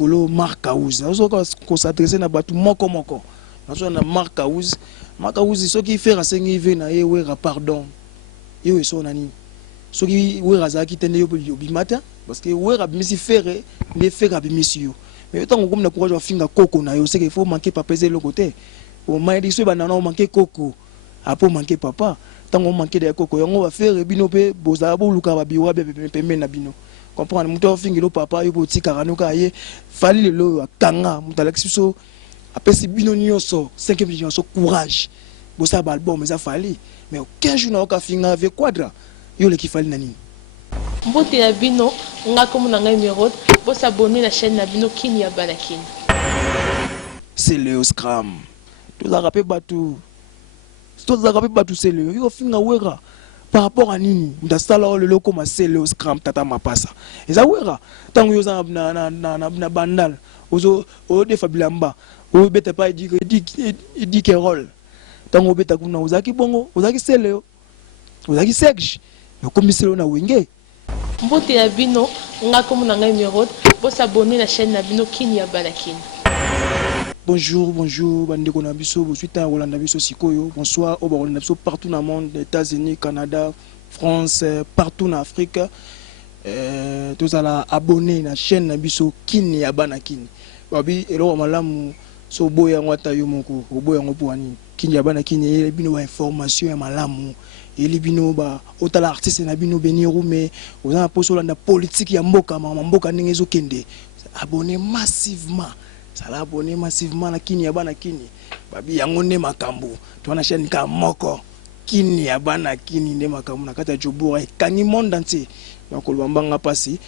mikolo Mark House ko s'adresser na batu moko na Mark House ce qui fait rasengi ve na ye wera pardon yo eso nani ce qui wera zaki tende yo bimata parce que wera bimisi faire les faire bimisi yo mais tant comme na courage finga koko na yo c'est qu'il faut manquer pas peser le côté au moins dit ce banana on manquer koko a pour manquer papa tant on manquer de koko on va faire bino pe boza bo luka ba biwa be pembe na bino comprendre muto fingi lo papa yo boti karano ka ye fali le lo kanga mutalexi so apesi bino nyonso 5 millions so courage bosa ba album ça fali mais aucun jour na ka finga avec quadra yo le ki fali nani mbote ya bino nga comme na ngai numéro pour s'abonner la chaîne na bino Kini ya Banakini. C'est le scram tous la rapé batu c'est le yo finga wera par rapport à nini ndasala le loko ma c'est le scram tata mapasa eza wera tango yo za na bandal ozo o de fabilamba o beta pa dit que rôle tango beta kuna ozaki bongo ozaki sele ozaki sex yo komiselo na wenge mbote ya bino nga comme na ngai numéro pour s'abonner la chaîne na bino Kini ya Banakini. Bonjour bandeko na biso bosuita Rolanda biso sikoyo bonsoir au Rolanda biso partout dans le monde, États-Unis, Canada, France, partout en Afrique. Tous ala abonner na chaîne na biso Kini ya Banakini. Babi elo malamu so boya ngwata yo moko boya ngopo ani Kini ya Banakini e bino ba information ya malamu e bino ba otala artiste na bino beniru mais oza poso la politique ya mboka mboka ndenge zo kende abonner massivement. Ça l'a abonné massivement na Kini ya Banakini. Babi yango ne makambo. Tu na chaîne ka moko. Kini ya Banakini ne makambo na kata jobora kangi monde entier. Donc le bambanga passé.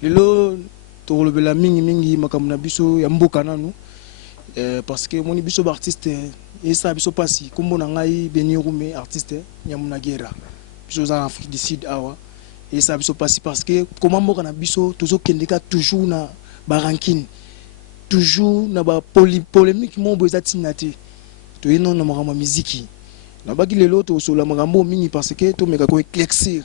Lelo to lobela mingi makambo na biso ya mboka nanu. Parce que mon biso artiste et ça biso passé kombo na ngai Benirume artiste nyamuna gera. Biso za Afrique du Sud awa. Et ça biso passé parce que comment mboka na biso tozo kendeka toujours na barankini. Toujours na ba polémique mon bozati nati to yeno na makambo musique na baki lelo to so la makambo mingi parce que to meka ko éclaircir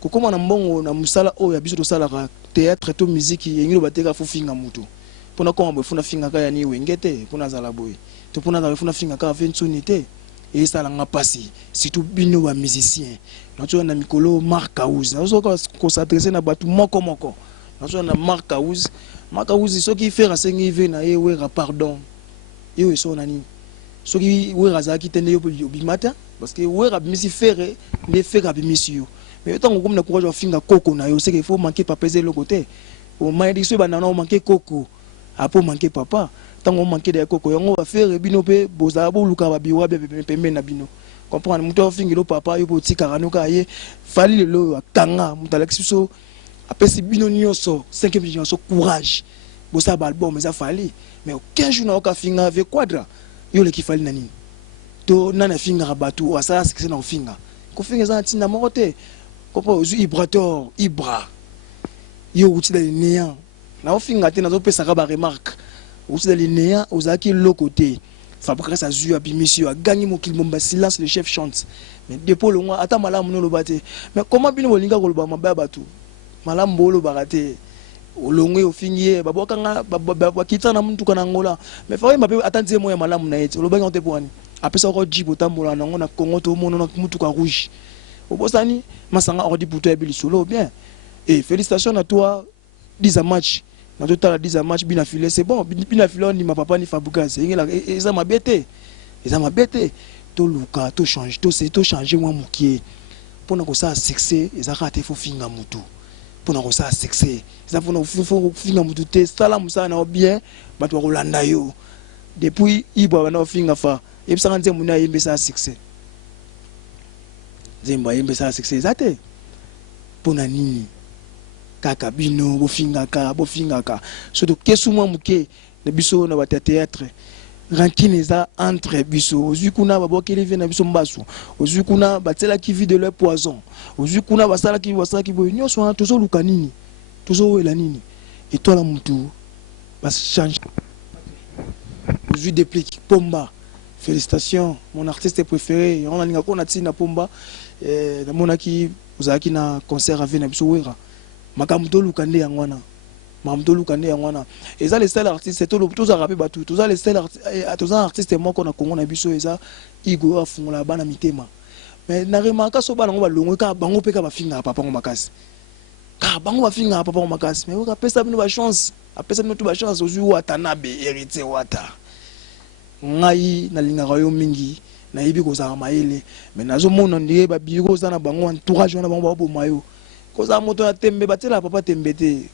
ko koma na mbongo na musala o ya biso to sala ka théâtre to musique yengilo bateka fu finga mutu pona ko mbo funa finga ka ya ni wengete pona zala boy to pona za funa finga ka ventunité et ça la nga passi surtout bino ba musicien na to na mikolo Mark House ko s'adresser na batu moko na na Mark House ce qui fait rasengi ve na ye wera pardon yo eso nani ce qui wera zaki tende yo bimata parce que wera bimisi faire les faire bimisi yo mais tant comme na courage finga koko na yo c'est qu'il faut manquer pas peser le côté au moins dit ce banana manquer koko a pour manquer papa tant on manquer de koko on va faire bino pe boza bo luka ba biwa be pembe na bino comprendre muto fingi lo papa yo boti karano ka ye fali le lo kanga mutalexi so apesi bino nyonso 5 millions so courage bosa ba album ça fali mais aucun jour na ka finga avec quadra yo le ki fali nani to nana finga rabatu asala c'est na finga ko finga za ntina mokote ko po zu ibrator ibra yo uti dans le néant na finga te na zo pesa ka ba remarque uti dans le néant ozaki le côté Fabrice Azu a bimisio a gagné mon kilomba silence le chef chante mais depuis le mois ata malamu no lo bate mais comment bino bolinga ko lo ba mababa tu malambolo barate olongwe ofingie babokanga bakitana muntu kana ngola mais fa mbape atanzie moya malamu na yete olobangi onte poani apesa ko jibo tambola nango na Congo to mono na mutu ka rouge obosani masanga ordi buto ya bilisolo bien et félicitations à toi 10 match na total 10 match bina filé c'est bon bina filé ni ma papa ni Fabukaze ngela eza mabete to luka to change to changer moi mukie pona ko ça succès eza ka te fo finga mutu pona ko ça succès eza pona fo finga mutu te sala musana na bien bato ko landa yo depuis ibwa na finga fa ebisa kanze muna yembe ça succès zemba yembe ça succès zate pona nini kaka bino bofingaka surtout kesu mwa muke na biso na bata théâtre rankine za entre biso ozui kuna babokeli vena biso mbasu ozui kuna batela ki vide leur poison ozui kuna basala ki boy nyonso na tozo luka nini tozo wela nini et toi la mutu bas change ozui déplique pomba félicitations mon artiste préféré on a ninga kona tina pomba na monaki ozaki na concert avec na biso wera makambo to luka nde yangwana Mamdolu Kane Yangwana. Et ça, les seuls artistes, c'est tous arabes batou. Tous les seuls artistes, moi qu'on a Congo na biso, et ça, Igo a fond la bana mitema. Mais na remarqué so bana ngoma longo ka bango pe ka ba finga papa ngoma makasi. Ka bango ba finga papa ngoma makasi. Mais on appelle ça une chance. Appelle ça une chance aux Watanabe héritier Wata. Ngai na linga yo mingi na yibi ko za maele. Mais nazo mona ndiye ba biro za na bango entourage na bango ba bo mayo. Ko za moto na tembe batela papa tembete.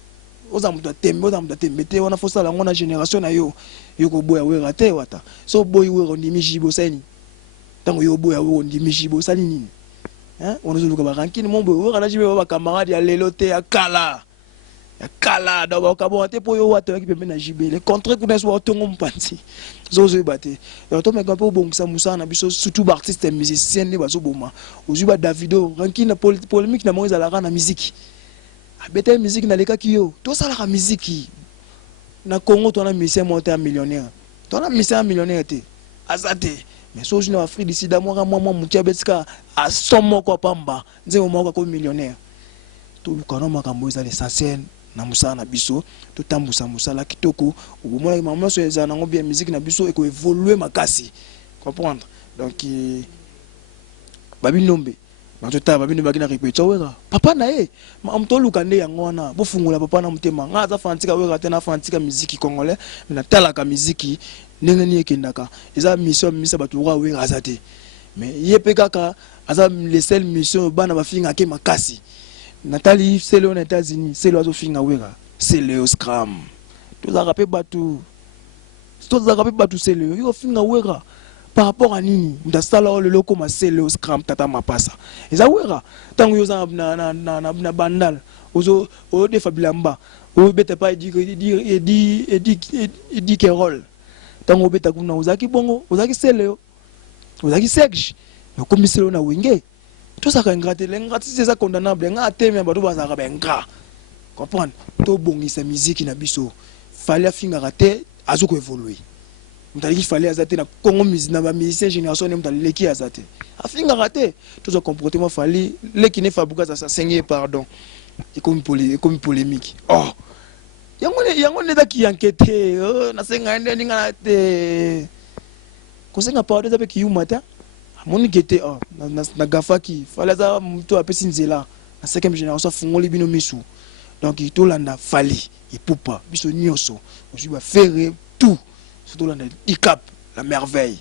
Oza muta tembe wana fosa la ngona génération na yo ko boya we raté wata so boy we on dimishi bo sani tango yo boya we on dimishi bo sani nini hein on zo luka ba rankini mon boy we kana jibe ba camarade ya lelote ya kala da ba ka bo te po yo wata ki pembe na jibe le contre ku na so tongo mpanti zo baté yo to me ka po bongisa musa na biso surtout ba artiste musicien ne ba zo boma ozuba Davido rankini polémique na mo za la na musique bete musique na leka kiyo to sala ka musique na Congo to na musicien monté un millionnaire to na musicien millionnaire te azate mais so jina Afrique d'ici d'amour moi mutia betika a somo ko pamba nze mo ko millionnaire to lukana makambo za l'essentiel na musa na biso to tambusa musala kitoko obomona maman so eza na ngo bien musique na biso e ko évoluer makasi comprendre donc babi nombe matota babino bakina répétition wera papa na ye amtoluka nde yango wana bofungula papa na mutema nga za fantika wera tena fantika musique congolais na talaka musique ndenge ni ekendaka eza mission misa batu wa wera azate mais yepe kaka aza les seules missions bana bafinga ke makasi Nathalie c'est aux États-Unis c'est l'oiseau finga wera c'est le scram tous arapé batu c'est le yo finga wera par rapport à nini ndasala le loko ma c'est le scram tata mapasa eza wera tango yo za na bandal ozo o de fabilamba o beta pa di kerol tango beta kuna ozaki bongo ozaki sele ozaki sexe mais comme sele na wenge to ça ka ngate ngati c'est ça condamnable ngate mais bato bazaka benga comprendre to bongisa musique na biso fallait finga raté azuko évoluer mutali fallait azate na Congo musique na ba musicien génération ne mutali leki azate afinga raté tout ce comportement fallait leki ne fabuka ça saigner pardon et comme polémique oh yango ne da ki enquêter na senga ndeni ngana te ko senga pardon za pe ki yumata moni gete na gafaki fallait za muto apesi nzela na 5e génération fungoli bino misu donc to landa fali et poupa biso nyoso je vais faire tout surtout là ICAP la merveille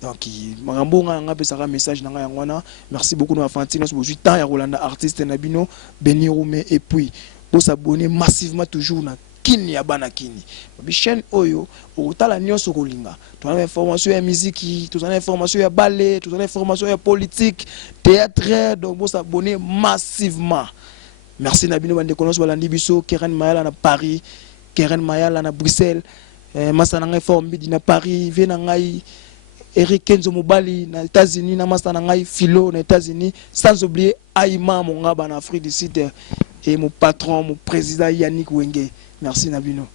donc marambo nga pesaka message nanga yangwana merci beaucoup na Fantine so bozui temps ya Rolanda artiste na bino Benirume et puis pour s'abonner massivement toujours na kini ya bana kini bi chaîne oyo otala nyonso kolinga to na information ya musique to na information ya ballet to na information ya politique théâtre donc pour s'abonner massivement merci na bino bande konos balandi biso Keren Mayala na Paris Keren Mayala na Bruxelles masana ngai forme bidi na Paris vena ngai Eric Kenzo Mobali na États-Unis na masana ngai Philo na États-Unis sans oublier Aïma mon ngaba na Afrique du Sud et mon patron mon président Yannick Wenge merci Nabino.